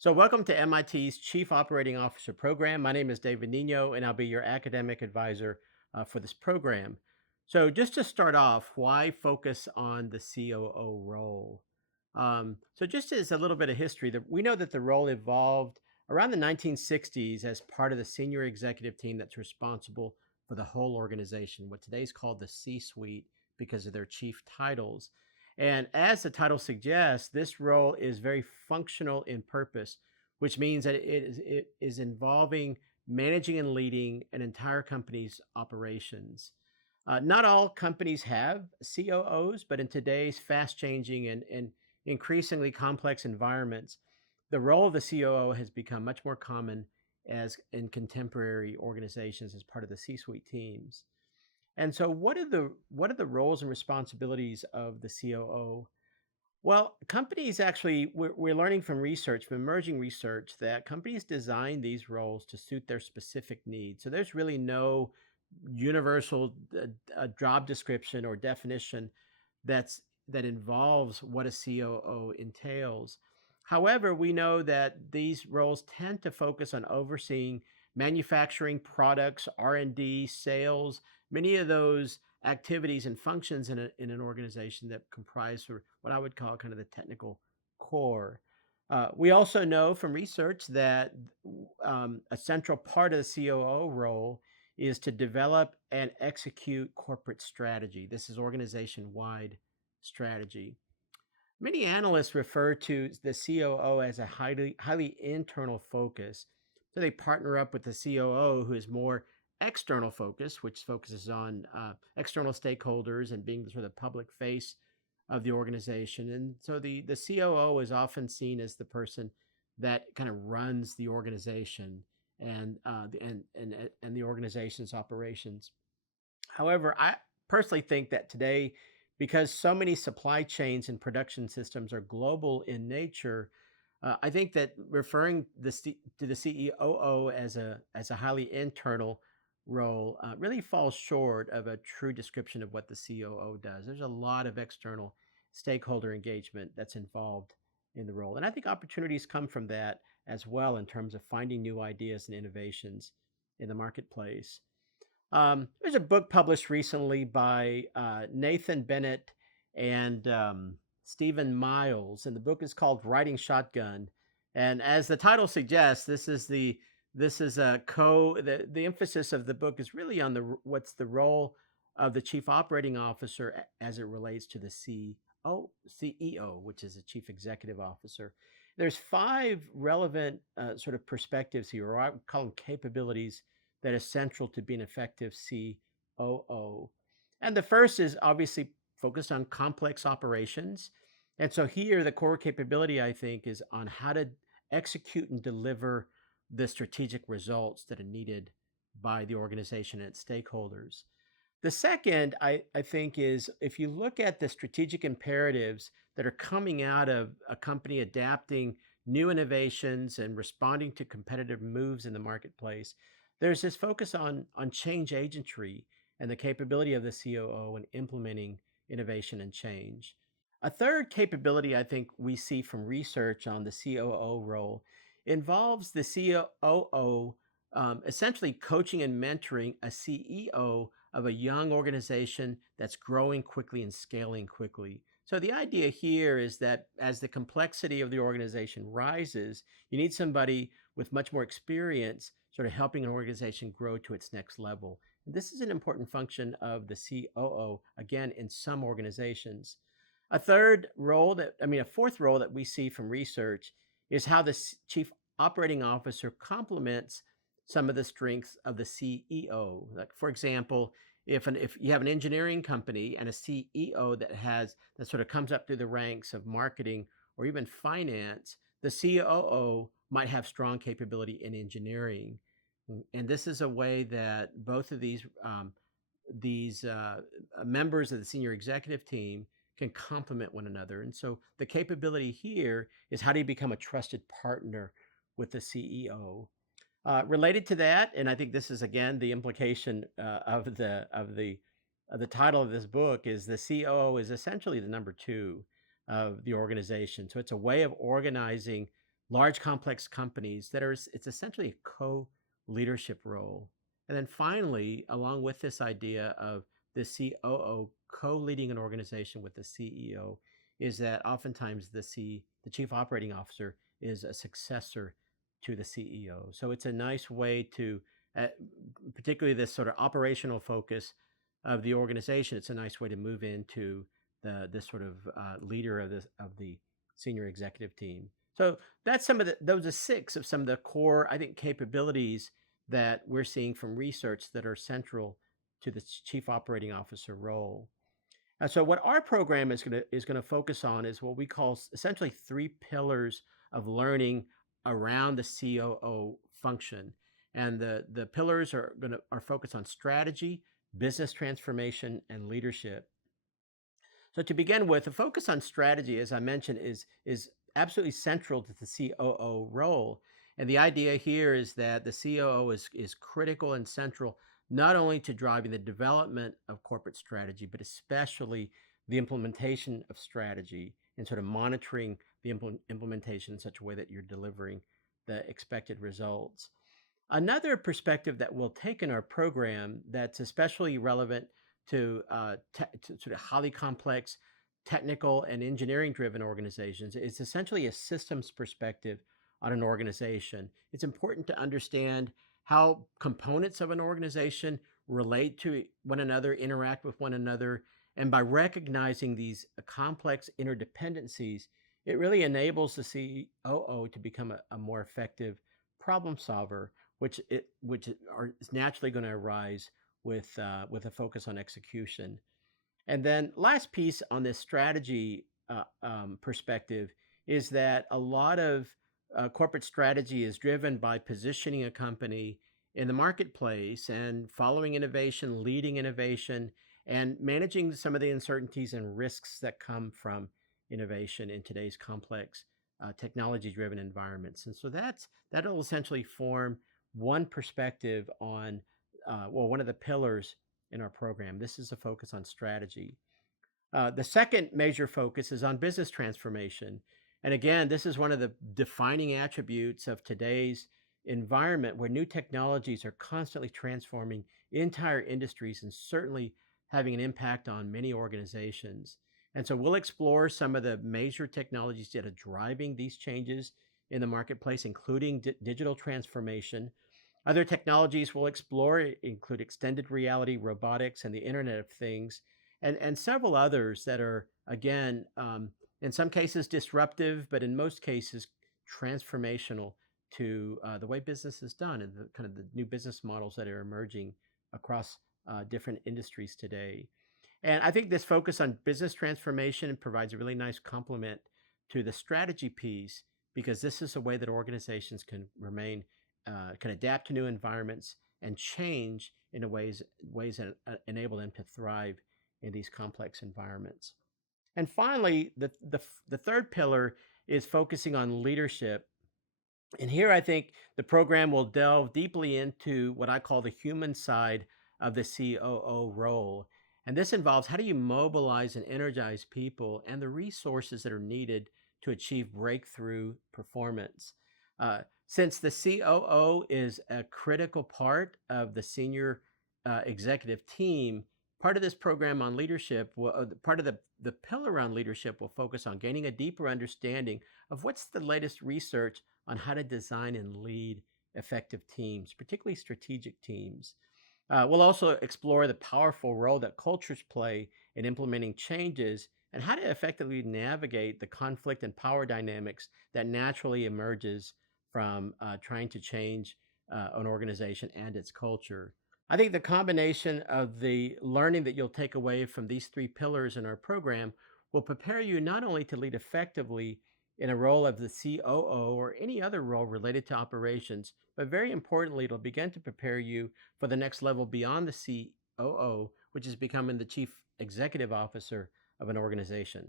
So, welcome to MIT's Chief Operating Officer program. My name is David Nino, and I'll be your academic advisor for this program. So, just to start off, why focus on the COO role? Just as a little bit of history, we know that the role evolved around the 1960s as part of the senior executive team that's responsible for the whole organization, what today is called the C suite because of their chief titles. And as the title suggests, this role is very functional in purpose, which means that it is involving managing and leading an entire company's operations. Not all companies have COOs, but in today's fast changing and increasingly complex environments, the role of the COO has become much more common as in contemporary organizations as part of the C-suite teams. And so what are the roles and responsibilities of the COO? Well, companies actually, we're learning from research, from emerging research, that companies design these roles to suit their specific needs. So there's really no universal job description or definition that's that involves what a COO entails. However, we know that these roles tend to focus on overseeing manufacturing products, R&D, sales, many of those activities and functions in an organization that comprise what I would call kind of the technical core. We also know from research that a central part of the COO role is to develop and execute corporate strategy. This is organization wide strategy. Many analysts refer to the COO as a highly internal focus. So they partner up with the COO, who is more external focus, which focuses on external stakeholders and being the sort of public face of the organization. And so the COO is often seen as the person that kind of runs the organization and the organization's operations. However, I personally think that today, because so many supply chains and production systems are global in nature, I think that referring to the CEOO as a highly internal role really falls short of a true description of what the COO does. There's a lot of external stakeholder engagement that's involved in the role, and I think opportunities come from that as well in terms of finding new ideas and innovations in the marketplace. There's a book published recently by Nathan Bennett and Stephen Miles, and the book is called Riding Shotgun. And as the title suggests, this is a the emphasis of the book is really on what's the role of the chief operating officer as it relates to the CEO, which is the chief executive officer. There's five relevant sort of perspectives here, or I would call them capabilities that is central to being an effective COO. And the first is obviously focused on complex operations. And so here, the core capability, I think, is on how to execute and deliver the strategic results that are needed by the organization and its stakeholders. The second, I think, is if you look at the strategic imperatives that are coming out of a company adapting new innovations and responding to competitive moves in the marketplace, there's this focus on change agentry and the capability of the COO in implementing innovation and change. A third capability I think we see from research on the COO role involves the COO essentially coaching and mentoring a CEO of a young organization that's growing quickly and scaling quickly. So the idea here is that as the complexity of the organization rises, you need somebody with much more experience sort of helping an organization grow to its next level. And this is an important function of the COO, again, in some organizations. A fourth role that we see from research is how the chief operating officer complements some of the strengths of the CEO. Like, for example, if you have an engineering company and a CEO that sort of comes up through the ranks of marketing or even finance, the COO might have strong capability in engineering. And this is a way that both of these members of the senior executive team can complement one another. And so the capability here is how do you become a trusted partner with the CEO? Related to that, and I think this is again the implication of the title of this book is the COO is essentially the number two of the organization. So it's a way of organizing large complex companies that are it's essentially a co-leadership role. And then finally, along with this idea of the COO co-leading an organization with the CEO, is that oftentimes the chief operating officer is a successor to the CEO. So it's a nice way to, uh, particularly this sort of operational focus of the organization. It's a nice way to move into the this sort of leader of the senior executive team. So that's some of those are six of some of the core, I think, capabilities that we're seeing from research that are central to the chief operating officer role. So what our program is gonna focus on is what we call essentially three pillars of learning around the COO function, and the pillars are focused on strategy, business transformation, and leadership. So to begin with, the focus on strategy, as I mentioned, is absolutely central to the COO role. And the idea here is that the COO is critical and central not only to driving the development of corporate strategy, but especially the implementation of strategy and sort of monitoring the implementation in such a way that you're delivering the expected results. Another perspective that we'll take in our program that's especially relevant to sort of highly complex technical and engineering driven organizations is essentially a systems perspective on an organization. It's important to understand how components of an organization relate to one another, interact with one another, and by recognizing these complex interdependencies, it really enables the COO to become a more effective problem solver, is naturally going to arise with a focus on execution. And then last piece on this strategy perspective is that a lot of corporate strategy is driven by positioning a company in the marketplace and following innovation, leading innovation, and managing some of the uncertainties and risks that come from innovation in today's complex technology-driven environments. And so that'll essentially form one perspective on one of the pillars in our program. This is a focus on strategy. The second major focus is on business transformation. And again, this is one of the defining attributes of today's environment where new technologies are constantly transforming entire industries and certainly having an impact on many organizations. And so we'll explore some of the major technologies that are driving these changes in the marketplace, including digital transformation. Other technologies we'll explore include extended reality, robotics, and the Internet of Things, and several others that are, again, in some cases disruptive, but in most cases transformational to the way business is done and the kind of the new business models that are emerging across different industries today. And I think this focus on business transformation provides a really nice complement to the strategy piece because this is a way that organizations can adapt to new environments and change in ways that enable them to thrive in these complex environments. And finally, the third pillar is focusing on leadership. And here I think the program will delve deeply into what I call the human side of the COO role. And this involves how do you mobilize and energize people and the resources that are needed to achieve breakthrough performance. Since the COO is a critical part of the senior executive team, part of this program on leadership, part of the pillar on leadership will focus on gaining a deeper understanding of what's the latest research on how to design and lead effective teams, particularly strategic teams. We'll also explore the powerful role that cultures play in implementing changes and how to effectively navigate the conflict and power dynamics that naturally emerges from trying to change an organization and its culture. I think the combination of the learning that you'll take away from these three pillars in our program will prepare you not only to lead effectively in a role of the COO or any other role related to operations, but very importantly, it'll begin to prepare you for the next level beyond the COO, which is becoming the chief executive officer of an organization.